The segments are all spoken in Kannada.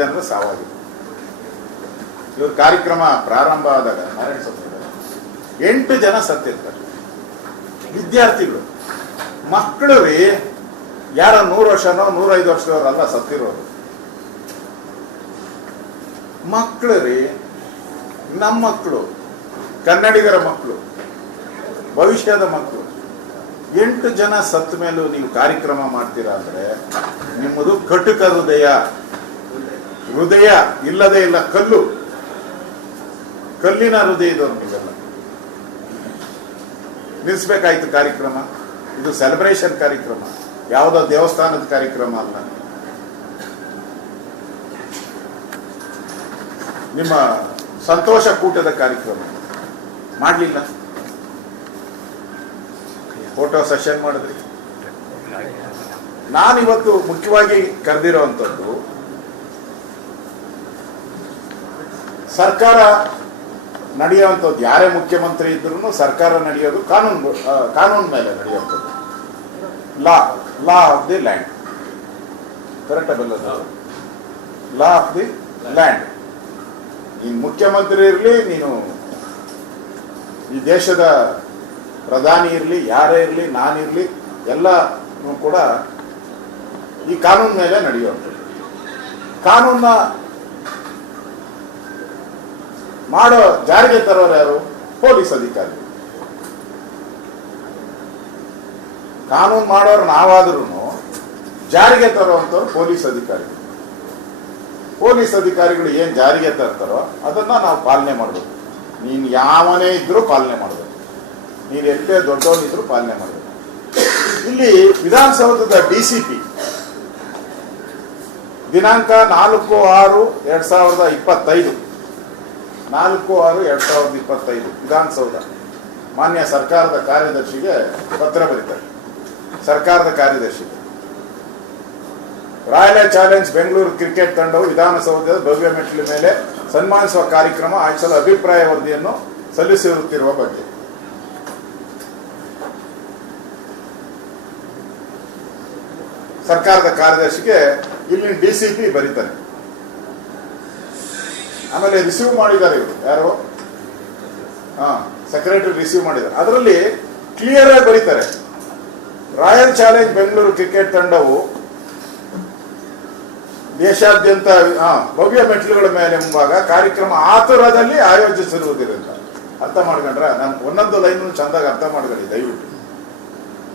ಜನರು ಸಾವಾಗಿದೆ. ಇವ್ರ ಕಾರ್ಯಕ್ರಮ ಪ್ರಾರಂಭ ಆದಾಗ ನಾರಾಯಣ ಸ್ವಾಮಿ 8 ಜನ ಸತ್ತಿರ್ತಾರೆ. ವಿದ್ಯಾರ್ಥಿಗಳು, ಮಕ್ಕಳು ರೀ, ಯಾರ 100 ವರ್ಷನೋ 105 ವರ್ಷದವರಲ್ಲ ಸತ್ತಿರೋರು, ಮಕ್ಕಳು ರೀ, ನಮ್ಮ ಮಕ್ಕಳು, ಕನ್ನಡಿಗರ ಮಕ್ಕಳು, ಭವಿಷ್ಯದ ಮಕ್ಕಳು. 8 ಜನ ಸತ್ತ ಮೇಲೂ ನೀವು ಕಾರ್ಯಕ್ರಮ ಮಾಡ್ತೀರಾ ಅಂದ್ರೆ ನಿಮ್ಮದು ಕಟುಕ ಹೃದಯ ಇಲ್ಲದೇ ಇಲ್ಲ, ಕಲ್ಲಿನ ಹೃದಯ ಇದ್ದವ್ರು ನೀವೆಲ್ಲ. ನಿಲ್ಲಿಸ್ಬೇಕಾಯ್ತು ಕಾರ್ಯಕ್ರಮ. ಇದು ಸೆಲೆಬ್ರೇಷನ್ ಕಾರ್ಯಕ್ರಮ, ಯಾವುದೋ ದೇವಸ್ಥಾನದ ಕಾರ್ಯಕ್ರಮ ಅಲ್ಲ. ನಿಮ್ಮ ಸಂತೋಷ ಕೂಟದ ಕಾರ್ಯಕ್ರಮ ಮಾಡಲಿಲ್ಲ, ಫೋಟೋ ಸೆಷನ್ ಮಾಡಿದ್ರಿ. ನಾನಿವತ್ತು ಮುಖ್ಯವಾಗಿ ಕರೆದಿರೋವಂಥದ್ದು, ಸರ್ಕಾರ ನಡೆಯುವಂಥದ್ದು, ಯಾರೇ ಮುಖ್ಯಮಂತ್ರಿ ಇದ್ರೂ ಸರ್ಕಾರ ನಡೆಯೋದು ಕಾನೂನು ಮೇಲೆ ನಡೆಯುವಂಥದ್ದು. Law of the land, correct ಅಲ್ಲ? Law of the land. ನೀನು ಮುಖ್ಯಮಂತ್ರಿ ಇರಲಿ, ನೀನು ಈ ದೇಶದ ಪ್ರಧಾನಿ ಇರಲಿ, ಯಾರೇ ಇರಲಿ, ನಾನಿರಲಿ, ಎಲ್ಲನೂ ಕೂಡ ಈ ಕಾನೂನು ಮೇಲೆ ನಡೆಯುವಂಥದ್ದು. ಕಾನೂನ ಮಾಡೋ ಜಾರಿಗೆ ತರೋರು ಯಾರು? ಪೊಲೀಸ್ ಅಧಿಕಾರಿ. ಕಾನೂನು ಮಾಡೋರು ನಾವಾದ್ರೂ ಜಾರಿಗೆ ತರುವಂಥವ್ರು ಪೊಲೀಸ್ ಅಧಿಕಾರಿಗಳು. ಪೊಲೀಸ್ ಅಧಿಕಾರಿಗಳು ಏನ್ ಜಾರಿಗೆ ತರ್ತಾರೋ ಅದನ್ನ ನಾವು ಪಾಲನೆ ಮಾಡಬೇಕು. ನೀನು ಯಾವನೇ ಇದ್ರೂ ಪಾಲನೆ ಮಾಡಬೇಕು, ನೀನು ಎಷ್ಟೇ ದೊಡ್ಡವನಿದ್ರು ಪಾಲನೆ ಮಾಡಬೇಕು. ಇಲ್ಲಿ ವಿಧಾನಸೌಧದ DCP ದಿನಾಂಕ 4/6/2025 4/6/2025 ವಿಧಾನಸೌಧ ಮಾನ್ಯ ಸರ್ಕಾರದ ಕಾರ್ಯದರ್ಶಿಗೆ ಪತ್ರ ಬರೀತಾರೆ. ಸರ್ಕಾರದ ಕಾರ್ಯದರ್ಶಿಗೆ, ರಾಯಲ್ ಚಾಲೆಂಜ್ ಬೆಂಗಳೂರು ಕ್ರಿಕೆಟ್ ತಂಡವು ವಿಧಾನಸೌಧದ ಭವ್ಯ ಮೆಟ್ಟಿಲು ಮೇಲೆ ಸನ್ಮಾನಿಸುವ ಕಾರ್ಯಕ್ರಮ ಆಯೋಜಿಸಲು ಅಭಿಪ್ರಾಯ ವರದಿಯನ್ನು ಸಲ್ಲಿಸಿರುತ್ತಿರುವ ಬಗ್ಗೆ ಸರ್ಕಾರದ ಕಾರ್ಯದರ್ಶಿಗೆ ಇಲ್ಲಿನ DCP ಬರೀತಾರೆ. ಆಮೇಲೆ ರಿಸೀವ್ ಮಾಡಿದ್ದಾರೆ ಇವರು, ಯಾರು ಸೆಕ್ರೆಟರಿ ರಿಸೀವ್ ಮಾಡಿದ್ದಾರೆ. ಅದರಲ್ಲಿ ಕ್ಲಿಯರ್ ಆಗಿ ಬರೀತಾರೆ, ರಾಯಲ್ ಚಾಲೆಂಜ್ ಬೆಂಗಳೂರು ಕ್ರಿಕೆಟ್ ತಂಡವು ದೇಶಾದ್ಯಂತ ಭವ್ಯ ಮೆಟ್ಟಿಲುಗಳ ಮೇಲೆ ಮುಂಭಾಗ ಕಾರ್ಯಕ್ರಮ ಆತುರದಲ್ಲಿ ಆಯೋಜಿಸಿರುವುದರಿಂದ. ಅರ್ಥ ಮಾಡ್ಕೊಂಡ್ರ? ನಾನು ಒಂದೊಂದು ಲೈನ್ ಚಂದಾಗಿ ಅರ್ಥ ಮಾಡ್ಕೊಳ್ಳಿ ದಯವಿಟ್ಟು.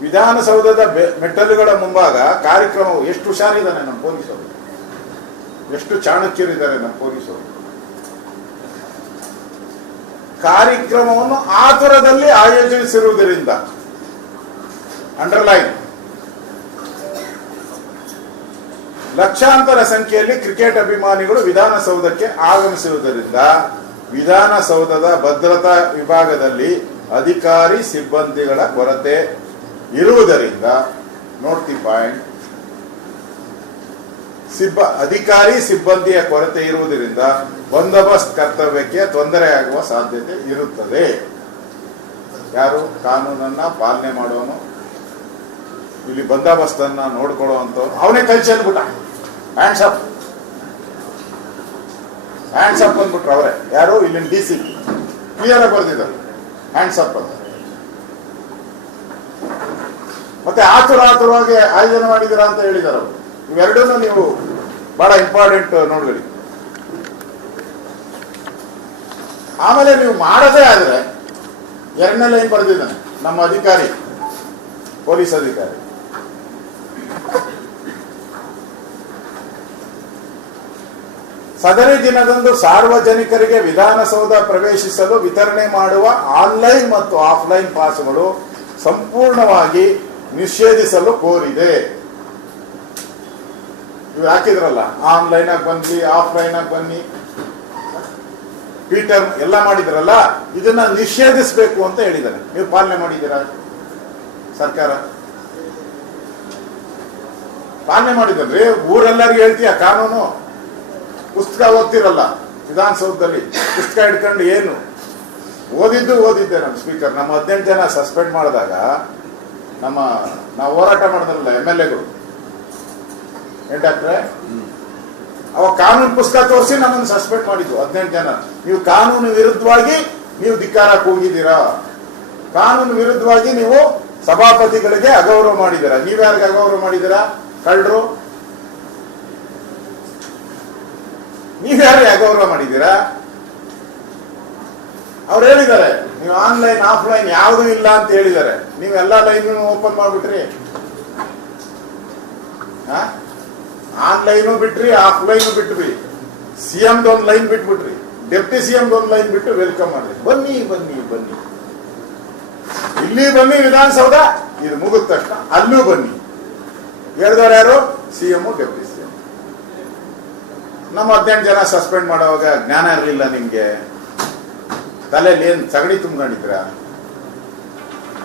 ವಿಧಾನಸೌಧದ ಮೆಟ್ಟಲುಗಳ ಮುಂಭಾಗ ಕಾರ್ಯಕ್ರಮವು, ಎಷ್ಟು ಹುಷಾರಿದ್ದಾನೆ ನಮ್ಮ ಪೊಲೀಸರು, ಎಷ್ಟು ಚಾಣಕ್ಯರಿದ್ದಾರೆ ನಮ್ಮ ಪೊಲೀಸರು. ಕಾರ್ಯಕ್ರಮವನ್ನು ಆತುರದಲ್ಲಿ ಆಯೋಜಿಸಿರುವುದರಿಂದ, ಅಂಡರ್ಲೈನ್, ಲಕ್ಷಾಂತರ ಸಂಖ್ಯೆಯಲ್ಲಿ ಕ್ರಿಕೆಟ್ ಅಭಿಮಾನಿಗಳು ವಿಧಾನಸೌಧಕ್ಕೆ ಆಗಮಿಸಿರುವುದರಿಂದ ವಿಧಾನಸೌಧದ ಭದ್ರತಾ ವಿಭಾಗದಲ್ಲಿ ಅಧಿಕಾರಿ ಸಿಬ್ಬಂದಿಗಳ ಕೊರತೆ ಇರುವುದರಿಂದ, ನೋಟ್ ದಿ ಪಾಯಿಂಟ್, ಅಧಿಕಾರಿ ಸಿಬ್ಬಂದಿಯ ಕೊರತೆ ಇರುವುದರಿಂದ ಬಂದೋಬಸ್ತ್ ಕರ್ತವ್ಯಕ್ಕೆ ತೊಂದರೆಯಾಗುವ ಸಾಧ್ಯತೆ ಇರುತ್ತದೆ. ಯಾರು ಕಾನೂನನ್ನ ಪಾಲನೆ ಮಾಡೋನು, ಇಲ್ಲಿ ಬಂದೋಬಸ್ತನ್ನ ನೋಡ್ಕೊಳ್ಳುವಂಥವ್ರು, ಅವನೇ ಕಲ್ಚಿ ಅಂದ್ಬಿಟ್ಟ, ಹ್ಯಾಂಡ್ಸ್ ಅಪ್ ಅಂದ್ಬಿಟ್ರು ಅವರೇ. ಯಾರು? ಇಲ್ಲಿನ DCP ಕ್ಲಿಯರ್ ಆಗಿ ಬರ್ದಿದ್ದಾರೆ, ಹ್ಯಾಂಡ್ಸ್ ಅಪ್ ಅಂತ. ಮತ್ತೆ ಆತುರವಾಗಿ ಆಯೋಜನೆ ಮಾಡಿದಿರ ಅಂತ ಹೇಳಿದಾರೆ ಅವರು. ಇವೆರಡೂ ನೀವು ಬಹಳ ಇಂಪಾರ್ಟೆಂಟ್ ನೋಡ್ಕೊಳ್ಳಿ. ಆಮೇಲೆ ನೀವು ಮಾಡದೇ ಆದ್ರೆ 2ನೇ ಲೈನ್ ಬರೆದಿದ್ದಾನೆ ನಮ್ಮ ಅಧಿಕಾರಿ, ಪೊಲೀಸ್ ಅಧಿಕಾರಿ, ಸದರಿ ದಿನದಂದು ಸಾರ್ವಜನಿಕರಿಗೆ ವಿಧಾನಸೌಧ ಪ್ರವೇಶಿಸಲು ವಿತರಣೆ ಮಾಡುವ ಆನ್ಲೈನ್ ಮತ್ತು ಆಫ್ಲೈನ್ ಪಾಸ್ಗಳು ಸಂಪೂರ್ಣವಾಗಿ ನಿಷೇಧಿಸಲು ಕೋರಿದೆ. ಇವ್ರು ಹಾಕಿದ್ರಲ್ಲ, ಆನ್ಲೈನ್ ಆಗಿ ಬನ್ನಿ, ಆಫ್ಲೈನ್ ಆಗಿ ಬನ್ನಿ, ಟ್ವಿಟರ್ ಎಲ್ಲ ಮಾಡಿದ್ರಲ್ಲ, ಇದನ್ನ ನಿಷೇಧಿಸಬೇಕು ಅಂತ ಹೇಳಿದ್ದಾರೆ. ನೀವು ಪಾಲನೆ ಮಾಡಿದ್ದೀರಾ? ಸರ್ಕಾರ ಪಾಲನೆ ಮಾಡಿದ್ರಿ? ಊರೆಲ್ಲರಿಗೂ ಹೇಳ್ತೀಯ ಕಾನೂನು? ಪುಸ್ತಕ ಓದ್ತಿರಲ್ಲ ವಿಧಾನಸೌಧದಲ್ಲಿ, ಪುಸ್ತಕ ಹಿಡ್ಕೊಂಡು ಏನು ಓದಿದ್ದೆ. ನಮ್ಮ ಸ್ಪೀಕರ್ ನಮ್ಮ 18 ಜನ ಸಸ್ಪೆಂಡ್ ಮಾಡಿದಾಗ ನಾವು ಹೋರಾಟ ಮಾಡಿದ್ರಲ್ಲ MLAಗಳು, ಏನ್ ಡಾಕ್ಟ್ರೆ ಅವ ಕಾನೂನು ಪುಸ್ತಕ ತೋರಿಸಿ ನಮ್ಮನ್ನು ಸಸ್ಪೆಂಡ್ ಮಾಡಿದ್ದು 18 ಜನ. ನೀವು ಕಾನೂನು ವಿರುದ್ಧವಾಗಿ ನೀವು ಧಿಕ್ಕಾರಕ್ಕೆ ಹೋಗಿದ್ದೀರಾ, ಕಾನೂನು ವಿರುದ್ಧವಾಗಿ ನೀವು ಸಭಾಪತಿಗಳಿಗೆ ಅಗೌರವ ಮಾಡಿದ್ದೀರಾ. ನೀವ್ಯಾರಿಗೆ ಅಗೌರವ ಮಾಡಿದ್ದೀರಾ? ಕಳ್ಳರು, ನೀವ್ಯಾರಿಗೆ ಅಗೌರವ ಮಾಡಿದ್ದೀರಾ? ಅವ್ರು ಹೇಳಿದ್ದಾರೆ ನೀವು ಆನ್ಲೈನ್ ಆಫ್ಲೈನ್ ಯಾವುದೂ ಇಲ್ಲ ಅಂತ ಹೇಳಿದ್ದಾರೆ. ನೀವೆಲ್ಲ ಲೈನ್ ಓಪನ್ ಮಾಡ್ಬಿಟ್ರಿ, ಆನ್ಲೈನು ಬಿಟ್ರಿ, ಆಫ್ಲೈನು ಬಿಟ್ರಿ, ಸಿಎಂ ಒಂದು ಲೈನ್ ಬಿಟ್ಬಿಟ್ರಿ, ಡೆಪ್ಟಿ ಸಿಎಂ ಒಂದು ಲೈನ್ ಬಿಟ್ಟು ವೆಲ್ಕಮ್ ಮಾಡ್ರಿ. ಬನ್ನಿ ಬನ್ನಿ ಬನ್ನಿ, ಇಲ್ಲಿ ಬನ್ನಿ ವಿಧಾನಸೌಧ, ಇದು ಮುಗಿದ ತಕ್ಷಣ ಅಲ್ಲೂ ಬನ್ನಿ. ಹೇಳಿದವರು ಯಾರು? CM, deputy CM. ನಮ್ಮ 18 ಜನ ಸಸ್ಪೆಂಡ್ ಮಾಡುವಾಗ ಜ್ಞಾನ ಇರಲಿಲ್ಲ ನಿಮ್ಗೆ? ತಲೆಯಲ್ಲಿ ಏನ್ ಸಗಣಿ ತುಂಬಿಕೊಂಡಿದ್ರ?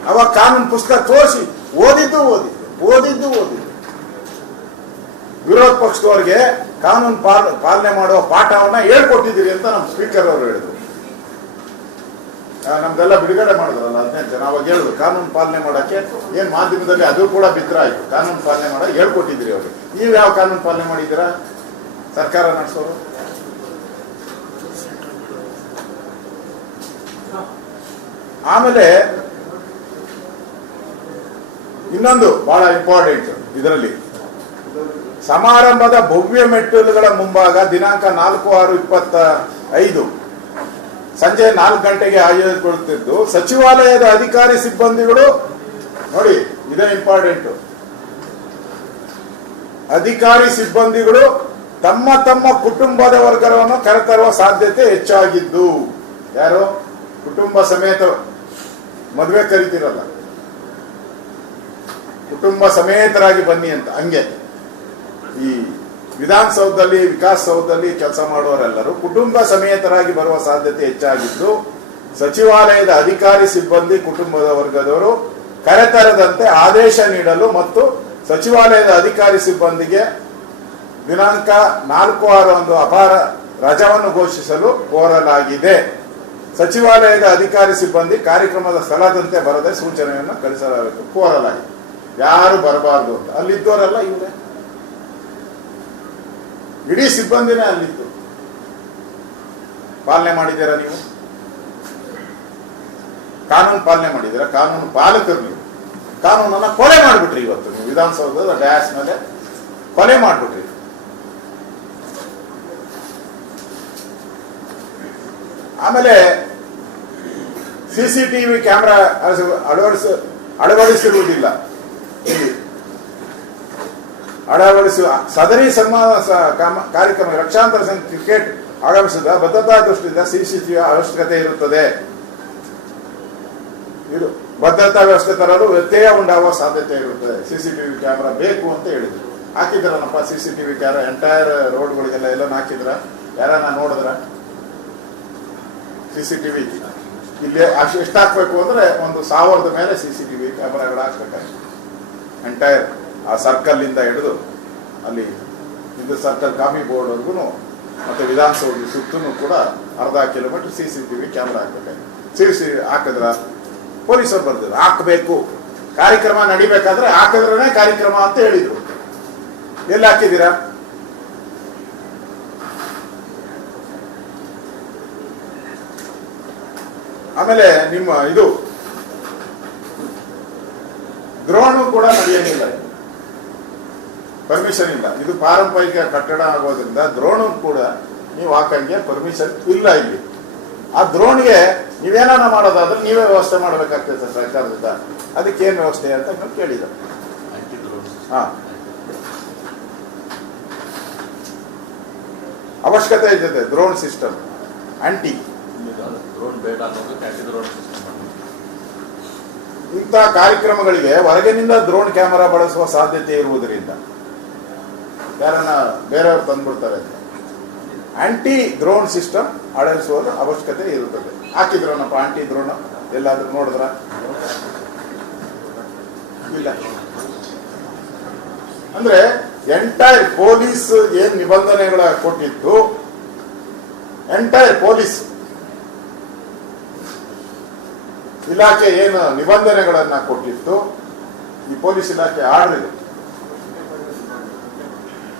ಅವಾಗ ಕಾನೂನು ಪುಸ್ತಕ ತೋರಿಸಿ ಓದಿದ್ದು ವಿರೋಧ ಪಕ್ಷದವ್ರಿಗೆ ಕಾನೂನು ಪಾಲನೆ ಮಾಡುವ ಪಾಠವನ್ನ ಹೇಳ್ಕೊಟ್ಟಿದ್ದೀರಿ ಅಂತ ನಮ್ಮ ಸ್ಪೀಕರ್ ಅವರು ಹೇಳಿದ್ರು. ನಮ್ದೆಲ್ಲ ಬಿಡುಗಡೆ ಮಾಡಿದ್ರಲ್ಲ 18 ಜನ, ಅವಾಗ ಹೇಳಿದ್ರು ಕಾನೂನು ಪಾಲನೆ ಮಾಡಕ್ಕೆ ಏನ್ ಮಾಧ್ಯಮದಲ್ಲಿ ಅದು ಕೂಡ ಬಿತ್ರ ಆಯ್ತು. ಕಾನೂನು ಪಾಲನೆ ಮಾಡಕ್ಕೆ ಹೇಳ್ಕೊಟ್ಟಿದ್ದೀರಿ ಅವ್ರಿಗೆ. ನೀವು ಯಾವ ಕಾನೂನು ಪಾಲನೆ ಮಾಡಿದ್ದೀರಾ? ಸರ್ಕಾರ ನಡೆಸೋರು. ಆಮೇಲೆ ಇನ್ನೊಂದು ಬಹಳ ಇಂಪಾರ್ಟೆಂಟ್ ಇದರಲ್ಲಿ, ಸಮಾರಂಭದ ಭವ್ಯ ಮೆಟ್ಟಿಲುಗಳ ಮುಂಭಾಗ ದಿನಾಂಕ 4/6/25 ಸಂಜೆ 4 ಗಂಟೆಗೆ ಆಯೋಜಿಸಿಕೊಳ್ಳುತ್ತಿದ್ದು ಸಚಿವಾಲಯದ ಅಧಿಕಾರಿ ಸಿಬ್ಬಂದಿಗಳು, ನೋಡಿ ಇದೇ ಇಂಪಾರ್ಟೆಂಟ್, ಅಧಿಕಾರಿ ಸಿಬ್ಬಂದಿಗಳು ತಮ್ಮ ತಮ್ಮ ಕುಟುಂಬದ ವರ್ಗವನ್ನು ಕರೆತರುವ ಸಾಧ್ಯತೆ ಹೆಚ್ಚಾಗಿದ್ದು. ಯಾರು? ಕುಟುಂಬ ಸಮೇತ ಮದುವೆ ಕರಿತಿರಲ್ಲ, ಕುಟುಂಬ ಸಮೇತರಾಗಿ ಬನ್ನಿ ಅಂತ. ಹಂಗೆ ಈ ವಿಧಾನಸೌಧದಲ್ಲಿ, ವಿಕಾಸಸೌಧದಲ್ಲಿ ಕೆಲಸ ಮಾಡುವವರೆಲ್ಲರೂ ಕುಟುಂಬ ಸಮೇತರಾಗಿ ಬರುವ ಸಾಧ್ಯತೆ ಹೆಚ್ಚಾಗಿದ್ದು ಸಚಿವಾಲಯದ ಅಧಿಕಾರಿ ಸಿಬ್ಬಂದಿ ಕುಟುಂಬದ ವರ್ಗದವರು ಕರೆತರದಂತೆ ಆದೇಶ ನೀಡಲು ಮತ್ತು ಸಚಿವಾಲಯದ ಅಧಿಕಾರಿ ಸಿಬ್ಬಂದಿಗೆ ದಿನಾಂಕ 4/6 ಅಪಾರ ರಜವನ್ನು ಘೋಷಿಸಲು ಕೋರಲಾಗಿದೆ. ಸಚಿವಾಲಯದ ಅಧಿಕಾರಿ ಸಿಬ್ಬಂದಿ ಕಾರ್ಯಕ್ರಮದ ಸ್ಥಳದಂತೆ ಬರದೆ ಸೂಚನೆಯನ್ನು ಕಳಿಸಲಾಗಿದೆ, ಕೋರಲಾಗಿದೆ. ಯಾರು ಬರಬಾರ್ದು ಅಂತ. ಅಲ್ಲಿದ್ದವರೆಲ್ಲ ಇವರೇ, ಇಡೀ ಸಿಬ್ಬಂದಿನೇ ಅಲ್ಲಿತ್ತು. ಪಾಲನೆ ಮಾಡಿದ್ದೀರಾ ನೀವು? ಕಾನೂನು ಪಾಲನೆ ಮಾಡಿದ್ದೀರಾ? ಕಾನೂನು ಪಾಲಕರು ನೀವು. ಕಾನೂನನ್ನ ಕೊಲೆ ಮಾಡಿಬಿಟ್ರಿ. ಇವತ್ತು ನೀವು ವಿಧಾನಸೌಧದ ಡ್ಯಾಶ್ ಮೇಲೆ ಕೊಲೆ ಮಾಡಿಬಿಟ್ರಿ. ಆಮೇಲೆ ಸಿಸಿಟಿವಿ ಕ್ಯಾಮೆರಾ ಅಳವಡಿಸಿರುವುದಿಲ್ಲ. ಅಳವಡಿಸುವ ಸದರಿ ಸನ್ಮಾನ ಕಾರ್ಯಕ್ರಮ ಲಕ್ಷಾಂತರ ಸಂಖ್ಯೆ ಕ್ರಿಕೆಟ್ ಆಗಮಿಸಿದ ಭದ್ರತಾ ದೃಷ್ಟಿಯಿಂದ ಸಿಸಿಟಿವಿ ಅವಶ್ಯಕತೆ ಇರುತ್ತದೆ. ಇದು ಭದ್ರತಾ ವ್ಯವಸ್ಥೆ ತರಲು ವ್ಯತ್ಯಯ ಉಂಟಾಗುವ ಸಾಧ್ಯತೆ ಇರುತ್ತದೆ. ಸಿಸಿಟಿವಿ ಕ್ಯಾಮೆರಾ ಬೇಕು ಅಂತ ಹೇಳಿದ್ರು. ಹಾಕಿದ್ರನಪ್ಪ ಸಿಸಿಟಿವಿ ಕ್ಯಾಮೆರಾ ಎಂಟೈರ್ ರೋಡ್ಗಳಿಗೆಲ್ಲ ಎಲ್ಲ ಹಾಕಿದ್ರ? ಯಾರನ್ನ ನೋಡಿದ್ರ? ಸಿಸಿಟಿವಿ ಇಲ್ಲಿ ಎಷ್ಟು ಹಾಕ್ಬೇಕು ಅಂದ್ರೆ 1,000 ಮೇಲೆ ಸಿಸಿಟಿವಿ ಕ್ಯಾಮೆರಾಗಳು ಹಾಕ್ಬೇಕಾಗಿ ಎಂಟೈರ್ ಆ ಸರ್ಕಲ್ ಇಂದ ಹಿಡಿದು ಅಲ್ಲಿ ಇದು ಸರ್ಕಲ್ ಕಾಮಿ ಬೋರ್ಡ್ ವರ್ಗು ಮತ್ತೆ ವಿಧಾನಸೌಧ ಸುತ್ತೂ ಕೂಡ ಅರ್ಧ ಕಿಲೋಮೀಟರ್ ಸಿಸಿಟಿವಿ ಕ್ಯಾಮೆರಾ ಹಾಕ್ಬೇಕಾಗಿ. ಸಿಸಿಟಿವಿ ಹಾಕಿದ್ರ? ಪೊಲೀಸರು ಬರ್ದಿದ್ರು ಹಾಕಬೇಕು, ಕಾರ್ಯಕ್ರಮ ನಡಿಬೇಕಾದ್ರೆ ಹಾಕಿದ್ರೇ ಕಾರ್ಯಕ್ರಮ ಅಂತ ಹೇಳಿದ್ರು. ಎಲ್ಲಿ ಹಾಕಿದ್ದೀರಾ? ಆಮೇಲೆ ನಿಮ್ಮ ಇದು ದ್ರೋಣು ಕೂಡ ನಡೆಯಲಿಲ್ಲ, ಪರ್ಮಿಷನ್ ಇಲ್ಲ. ಇದು ಪಾರಂಪರಿಕ ಕಟ್ಟಡ ಆಗೋದ್ರಿಂದ ದ್ರೋಣು ಕೂಡ ನೀವು ಹಾಕಂಗೆ ಪರ್ಮಿಷನ್ ಇಲ್ಲ ಇಲ್ಲಿ. ಆ ದ್ರೋಣ್ಗೆ ನೀವೇನಾನ ಮಾಡೋದಾದ್ರೆ ನೀವೇ ವ್ಯವಸ್ಥೆ ಮಾಡಬೇಕಾಗ್ತದೆ ಸರ್ಕಾರದಿಂದ. ಅದಕ್ಕೇನು ವ್ಯವಸ್ಥೆ ಅಂತ ನಾವು ಕೇಳಿದ. ಹಾ, ಅವಶ್ಯಕತೆ ಇದೆ ದ್ರೋಣ್ ಸಿಸ್ಟಮ್. ಆಂಟಿ ಇಂಥ ಕಾರ್ಯಕ್ರಮಗಳಿಗೆ ಹೊರಗಿನಿಂದ ದ್ರೋಣ್ ಕ್ಯಾಮೆರಾ ಬಳಸುವ ಸಾಧ್ಯತೆ ಇರುವುದರಿಂದ ಯಾರನ್ನ ಬೇರೆಯವರು ತಂದ್ಬಿಡ್ತಾರೆ ಅಂತ ಆಂಟಿ ದ್ರೋಣ್ ಸಿಸ್ಟಮ್ ಅಳವಡಿಸುವ ಅವಶ್ಯಕತೆ ಇರುತ್ತದೆ. ಹಾಕಿದ್ರನಪ್ಪ ಆಂಟಿ ದ್ರೋಣ ಎಲ್ಲಾದ್ರೂ ನೋಡಿದ್ರ? ಇಲ್ಲ. ಅಂದ್ರೆ ಎಂಟೈರ್ ಪೊಲೀಸ್ ಏನ್ ನಿಬಂಧನೆಗಳ ಕೊಟ್ಟಿತ್ತು, ಎಂಟೈರ್ ಪೊಲೀಸ್ ಇಲಾಖೆ ಏನು ನಿಬಂಧನೆಗಳನ್ನ ಕೊಟ್ಟಿತ್ತು, ಈ ಪೊಲೀಸ್ ಇಲಾಖೆ ಆಡಳಿತ